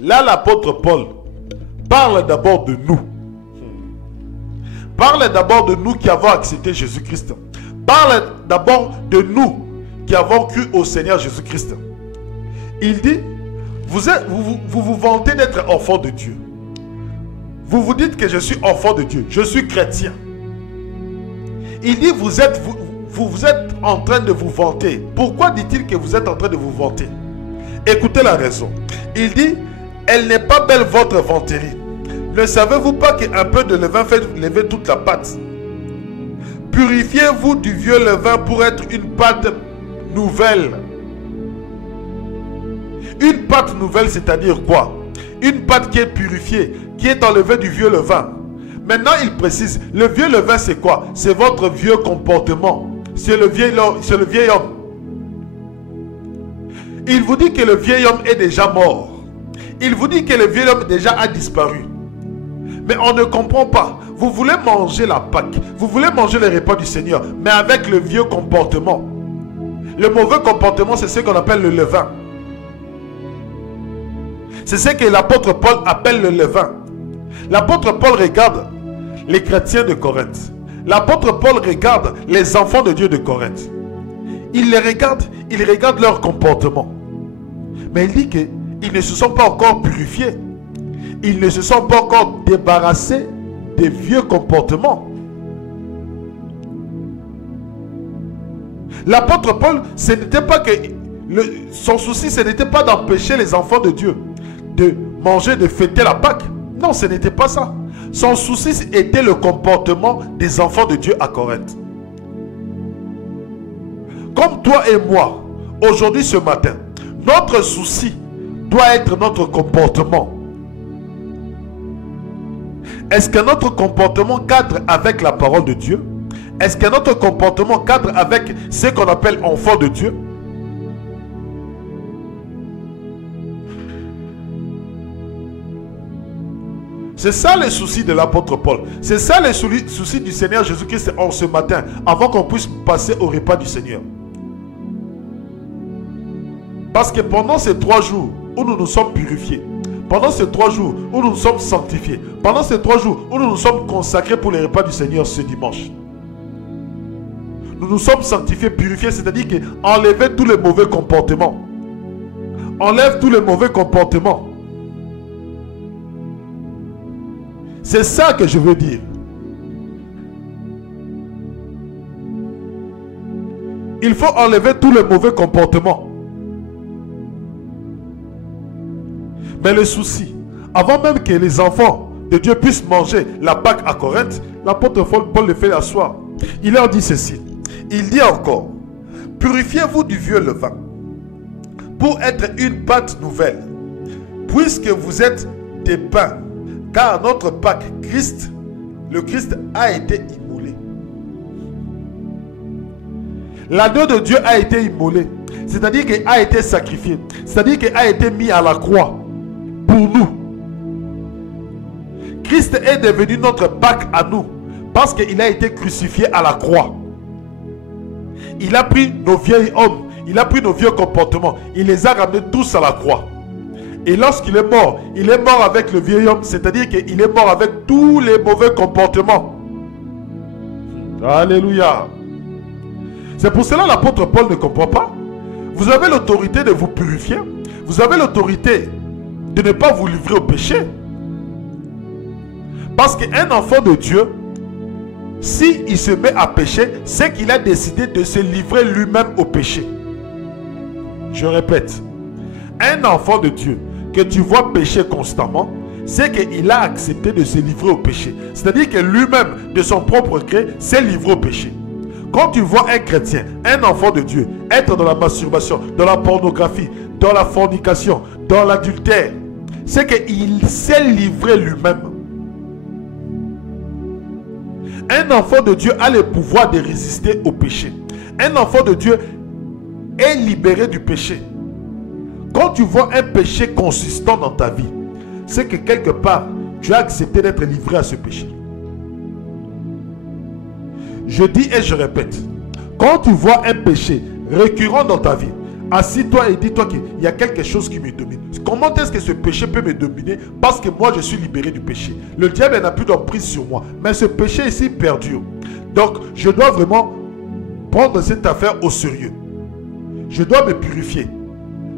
Là, l'apôtre Paul parle d'abord de nous. Parle d'abord de nous qui avons accepté Jésus-Christ. Parle d'abord de nous qui avons cru au Seigneur Jésus-Christ. Il dit, vous vantez d'être enfant de Dieu. Vous vous dites que je suis enfant de Dieu. Je suis chrétien. Il dit, vous êtes en train de vous vanter. Pourquoi dit-il que vous êtes en train de vous vanter? Écoutez la raison. Il dit, elle n'est pas belle votre vanterie. Ne savez-vous pas qu'un peu de levain fait lever toute la pâte? Purifiez-vous du vieux levain pour être une pâte nouvelle. Une pâte nouvelle, c'est-à-dire quoi? Une pâte qui est purifiée, qui est enlevée du vieux levain. Maintenant, il précise, le vieux levain, c'est quoi? C'est votre vieux comportement. C'est le vieil homme. Il vous dit que le vieil homme est déjà mort. Il vous dit que le vieil homme déjà a disparu. Mais on ne comprend pas. Vous voulez manger la Pâque. Vous voulez manger les repas du Seigneur. Mais avec le vieux comportement. Le mauvais comportement, c'est ce qu'on appelle le levain. C'est ce que l'apôtre Paul appelle le levain. L'apôtre Paul regarde les chrétiens de Corinthe. L'apôtre Paul regarde les enfants de Dieu de Corinthe. Il les regarde, il regarde leur comportement. Mais il dit qu'ils ne se sont pas encore purifiés. Ils ne se sont pas encore débarrassés des vieux comportements. L'apôtre Paul, ce n'était pas que son souci, ce n'était pas d'empêcher les enfants de Dieu de manger, de fêter la Pâque. Non, ce n'était pas ça. Son souci était le comportement des enfants de Dieu à Corinthe. Comme toi et moi, aujourd'hui, ce matin, notre souci doit être notre comportement. Est-ce que notre comportement cadre avec la parole de Dieu? Est-ce que notre comportement cadre avec ce qu'on appelle enfant de Dieu? C'est ça le souci de l'apôtre Paul. C'est ça le souci du Seigneur Jésus-Christ en ce matin, avant qu'on puisse passer au repas du Seigneur. Parce que pendant ces 3 jours où nous nous sommes purifiés, pendant ces 3 jours où nous nous sommes sanctifiés, pendant ces 3 jours où nous nous sommes consacrés pour les repas du Seigneur ce dimanche, nous nous sommes sanctifiés, purifiés, c'est-à-dire qu'enlever tous les mauvais comportements. Enlève tous les mauvais comportements. C'est ça que je veux dire. Il faut enlever tous les mauvais comportements. Mais le souci, avant même que les enfants de Dieu puissent manger la Pâque à Corinthe, l'apôtre Paul le fait asseoir. Il leur dit ceci. Il dit encore, purifiez-vous du vieux levain pour être une pâte nouvelle, puisque vous êtes des pains. Car notre Pâque, le Christ a été immolé. L'agneau de Dieu a été immolé. C'est-à-dire qu'il a été sacrifié. C'est-à-dire qu'il a été mis à la croix pour nous. Christ est devenu notre Pâque à nous parce qu'il a été crucifié à la croix. Il a pris nos vieils hommes, il a pris nos vieux comportements, il les a ramenés tous à la croix. Et lorsqu'il est mort avec le vieil homme, c'est-à-dire qu'il est mort avec tous les mauvais comportements. Alléluia. C'est pour cela que l'apôtre Paul ne comprend pas. Vous avez l'autorité de vous purifier. Vous avez l'autorité de ne pas vous livrer au péché. Parce qu'un enfant de Dieu, s'il se met à pécher, c'est qu'il a décidé de se livrer lui-même au péché. Je répète, un enfant de Dieu que tu vois pécher constamment, c'est qu'il a accepté de se livrer au péché. C'est-à-dire que lui-même, de son propre gré, s'est livré au péché. Quand tu vois un chrétien, un enfant de Dieu, être dans la masturbation, dans la pornographie, dans la fornication, dans l'adultère, c'est qu'il s'est livré lui-même. Un enfant de Dieu a le pouvoir de résister au péché. Un enfant de Dieu est libéré du péché. Quand tu vois un péché consistant dans ta vie, c'est que quelque part, tu as accepté d'être livré à ce péché. Je dis et je répète, quand tu vois un péché récurrent dans ta vie, Assis-toi et dis-toi qu'il y a quelque chose qui me domine. Comment est-ce que ce péché peut me dominer? Parce que moi, je suis libéré du péché. Le diable n'a plus d'emprise sur moi. Mais ce péché ici perdure. Donc, je dois vraiment prendre cette affaire au sérieux. Je dois me purifier.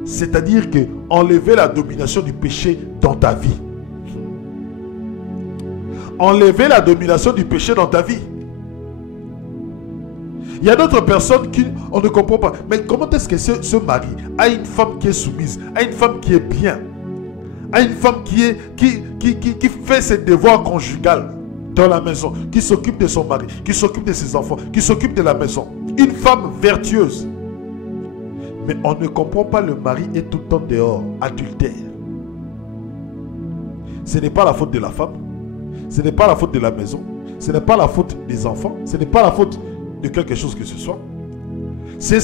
C'est-à-dire que enlever la domination du péché dans ta vie. Enlever la domination du péché dans ta vie. Il y a d'autres personnes qui, on ne comprend pas. Mais comment est-ce que ce mari a une femme qui est soumise, a une femme qui est bien, a une femme qui fait ses devoirs conjugaux dans la maison, qui s'occupe de son mari, qui s'occupe de ses enfants, qui s'occupe de la maison. Une femme vertueuse. Mais on ne comprend pas, le mari est tout le temps dehors, adultère. Ce n'est pas la faute de la femme, ce n'est pas la faute de la maison, ce n'est pas la faute des enfants, ce n'est pas la faute de quelque chose que ce soit. C'est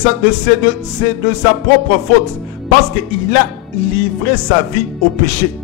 de sa propre faute, parce qu'il a livré sa vie au péché.